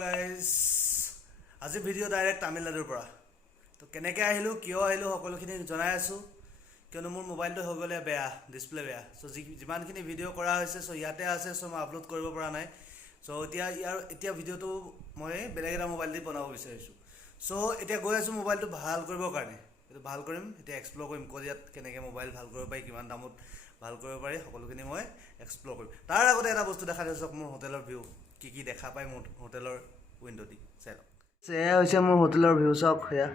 Guys আজি video' direct তামিলনাডুৰ পৰা তো কেনেকৈ আহিলোঁ কিয় আহিলোঁ সকলোখিনি জনাই আছোঁ কিয়নো মোৰ মোবাইলটো হৈ গ'লে বেয়া ডিছপ্লে বেয়া চ' যিমানখিনি ভিডিঅ' কৰা হৈছে চ' ইয়াতে আছে চ' মই আপলোড কৰিব পৰা নাই চ' এতিয়া ভিডিঅ'টো মই বেলেগ এটা মোবাইল দি বনাব বিচাৰিছোঁ চ' এতিয়া গৈ আছোঁ মোবাইলটো ভাল কৰিবৰ কাৰণে এইটো ভাল কৰিম এতিয়া এক্সপ্ল'ৰ কৰিম ক'ত ইয়াত কেনেকৈ মোবাইল ভাল কৰিব পাৰি কিমান দামত ভাল কৰিব পাৰি সকলোখিনি মই এক্সপ্ল'ৰ কৰিম তাৰ আগতে এটা বস্তু দেখা দিছোঁ মোৰ হোটেলৰ ভিউ কি দেখা পায় মোৰ হোটেলৰ উইণ্ড' দি চাই লওক এয়া হৈছে মোৰ হোটেলৰ ভিউ চাওক সেয়া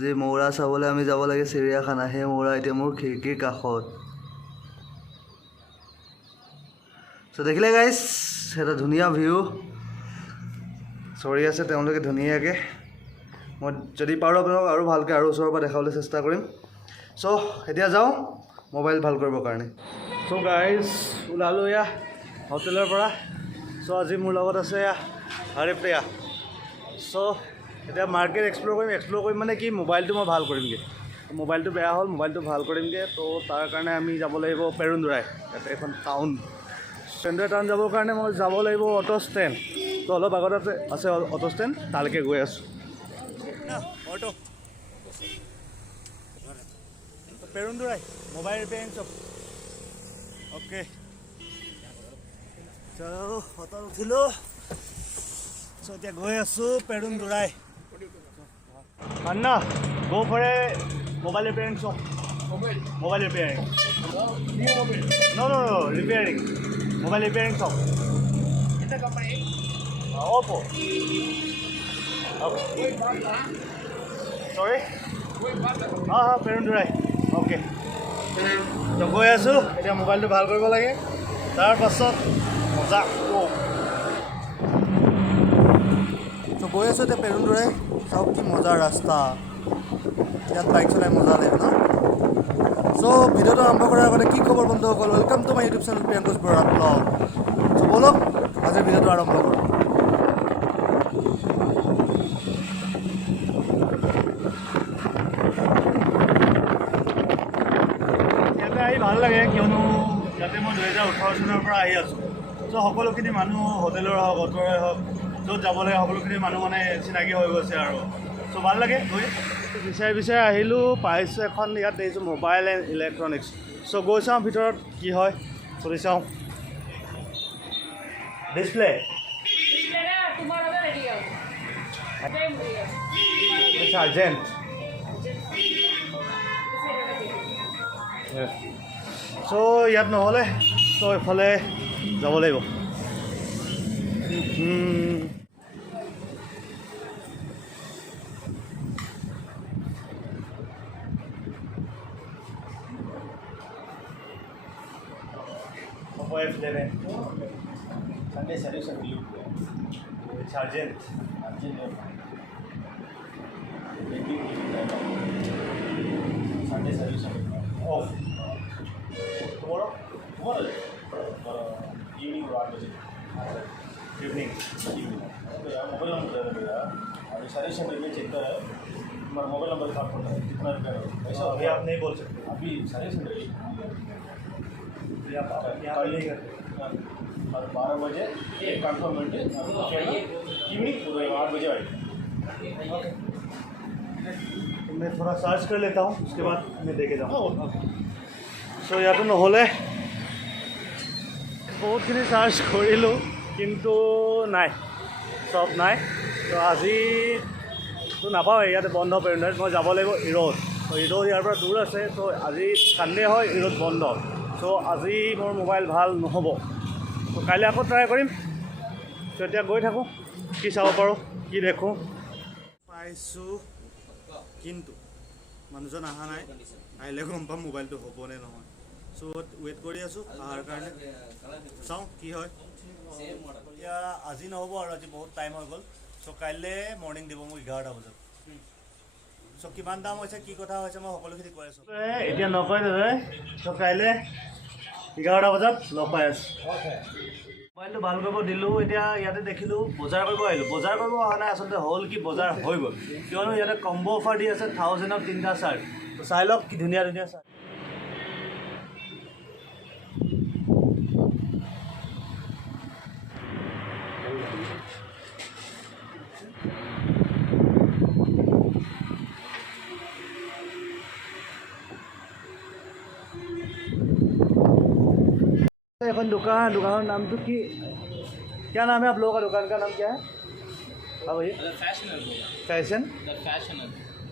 যে মৌৰা চাবলৈ আমি যাব লাগে চিৰিয়াখানা সেই মৌৰা এতিয়া মোৰ খিৰিকীৰ কাষত চ' দেখিলে গাইজ এটা ধুনীয়া ভিউ চৰি আছে তেওঁলোকে ধুনীয়াকৈ মই যদি পাৰোঁ আপোনালোক আৰু ভালকৈ আৰু ওচৰৰ পৰা দেখাবলৈ চেষ্টা কৰিম চ' এতিয়া যাওঁ মোবাইল ভাল কৰিবৰ কাৰণে চ' গাইজ ওলালোঁ এয়া হোটেলৰ পৰা চ' আজি মোৰ লগত আছে এয়া হৰিপ্ৰিয়া চ' এতিয়া মাৰ্কেট এক্সপ্ল'ৰ কৰিম মানে কি মোবাইলটো মই ভাল কৰিমগৈ মোবাইলটো বেয়া হ'ল মোবাইলটো ভাল কৰিমগৈ তো তাৰ কাৰণে আমি যাব লাগিব পেৰুন্দুৰাই ইয়াতে এখন টাউন পেৰুন্দুৰাই টাউন যাবৰ কাৰণে মই যাব লাগিব অটো ষ্টেণ্ড তো অলপ আগত আছে অটো ষ্টেণ্ড তালৈকে গৈ আছোঁ auto Perundurai mobile repairing shop okay চলো অটোত উঠিলোঁ চ' এতিয়া গৈ আছোঁ পেৰুন্দুৰাই Anna, go for a mobile repairing shop. Mobile repairing. No, repairing. Mobile repairing shop. In the company? Oppo. Okay. Sorry? Perendurai. Okay. So go ahead, এতিয়া মোবাইলটো ভাল কৰিব লাগে তাৰ পাছত মজা তো গৈ আছোঁ এতিয়া পেৰুন্দুৰাই চাওক কি মজাৰ ৰাস্তা ইয়াত বাইক চলাই মজা লাগিব ন চ' ভিডিঅ'টো আৰম্ভ কৰাৰ আগতে কি খবৰ বন্ধুসকল welcome to my YouTube channel Priyankush Bora vlog চ' ব'লক আজিৰ ভিডিঅ'টো আৰম্ভ কৰোঁ ইয়াতে আহি ভাল লাগে কিয়নো ইয়াতে মই 2018 চনৰ পৰা আহি আছোঁ চ' সকলোখিনি মানুহ হোটেলৰ হওক অট'ৰে হওক য'ত যাব লাগে সকলোখিনি মানুহ মানে চিনাকি হৈ গৈছে আৰু চ' ভাল লাগে গৈ বিচাৰি আহিলোঁ পাইছোঁ এখন ইয়াত দেখিছোঁ মোবাইল এণ্ড ইলেক্ট্ৰনিক্স চ' গৈ চাওঁ ভিতৰত কি হয় চলি চাওঁ ডিছপ্লে চাৰ্জেণ্ট চ' ইয়াত নহ'লে চ' এইফালে যাব লাগিব F11 Sunday service and leave. Sergeant Sunday service and off tomorrow evening 1 बजे evening मोबाइल नंबर अभी सर्विस सेंटर में चेक कर हमारा मोबाइल नंबर काट पड़ता है कितना रुपया ऐसा अभी आप नहीं बोल सकते अभी सर्विस सेंटर आप यहाँ नहीं करते और 12 बजे कंफर्मेंट इवनिंग 8 बजे आएगी तो मैं थोड़ा सर्च कर लेता हूँ उसके बाद मैं देखे जाऊँ सो ইয়াতো নহ'লে বহুতখিনি চাৰ্চ কৰিলোঁ কিন্তু নাই চব নাই তো আজিতো নাপাওঁ ইয়াতে বন্ধ পেৰুন্দুৰাইত মই যাব লাগিব ইৰোড তো ইৰোড ইয়াৰ পৰা দূৰ আছে তো আজি ছানডে হয় ইৰোড বন্ধ চ' আজি মোৰ মোবাইল ভাল নহ'ব তো কাইলৈ আকৌ ট্ৰাই কৰিম তো এতিয়া গৈ থাকোঁ কি চাব পাৰোঁ কি দেখোঁ পাইছোঁ কিন্তু মানুহজন অহা নাই আহিলে গম পাম মোবাইলটো হ'বনে নহয় চ' ৱেইট কৰি আছোঁ অহাৰ কাৰণে চাওঁ কি হয় এতিয়া আজি নহ'ব আৰু আজি বহুত টাইম হৈ গ'ল চ' কাইলৈ মৰ্ণিং দিব মোক 11টা বজাত চ' কিমান দাম হৈছে কি কথা হৈছে মই সকলোখিনি কৈ আছোঁ এতিয়া নকয় দাদা চ' কাইলৈ 11টা বজাত লগ পাই আছোঁ মোবাইলটো ভাল কৰিব দিলোঁ এতিয়া ইয়াতে দেখিলোঁ বজাৰ কৰিব আহিলোঁ বজাৰ কৰিব অহা নাই আচলতে হ'ল কি বজাৰ হৈ গ'ল কিয়নো ইয়াতে কম্ব' অফাৰ দি আছে 1000ত 3টা চাৰ্ট তো চাই লওক কি ধুনীয়া ধুনীয়া চাৰ্ট এখন दुकान दुकान नाम तो क्या नाम है आप लोगों का दुकान का नाम क्या है हाँ भैया फैशन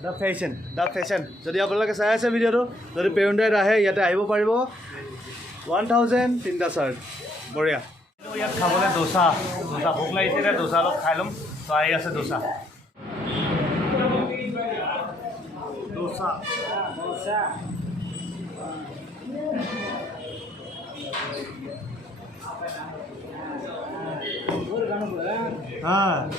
द फैशन যদি আপোনালোকে চাই আছে ভিডিঅ'টো যদি পেৰুণ্ডাইত আহে ইয়াতে আহিব পাৰিব 1000 তিনিটা চাৰ্ট বঢ়িয়া ইয়াত খাবলৈ দোচা ভোক লাগিছে এতিয়া দোচা অলপ খাই ল'ম তো আহি আছে দোচা हाँ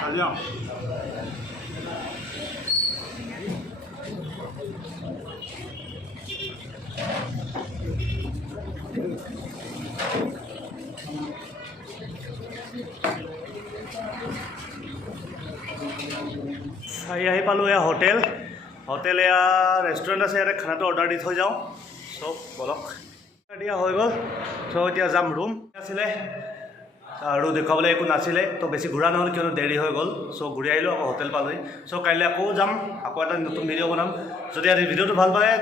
Kalian. আহি পালোঁ এয়া হোটেল এয়া ৰেষ্টুৰেণ্ট আছে ইয়াতে খানাটো অৰ্ডাৰ দি থৈ যাওঁ চব বলক দিয়া হৈ গ'ল চ' এতিয়া যাম ৰুম আছিলে আৰু দেখুৱাবলৈ একো নাছিলে তো বেছি ঘূৰা নহ'ল কিয়নো দেৰি হৈ গ'ল চ' ঘূৰি আহিলোঁ আকৌ হোটেল পালোঁহি চ' কাইলৈ আকৌ যাম আকৌ এটা নতুন ভিডিঅ' বনাম যদি আজি ভিডিঅ'টো ভাল পায়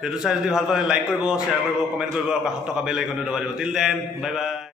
ভিডিঅ' চাই যদি ভাল পায় লাইক কৰিব শ্বেয়াৰ কৰিব কমেণ্ট কৰিব আৰু কাষত থকা বেল আইকনটো দবাই দিব টিল দেন বাই বাই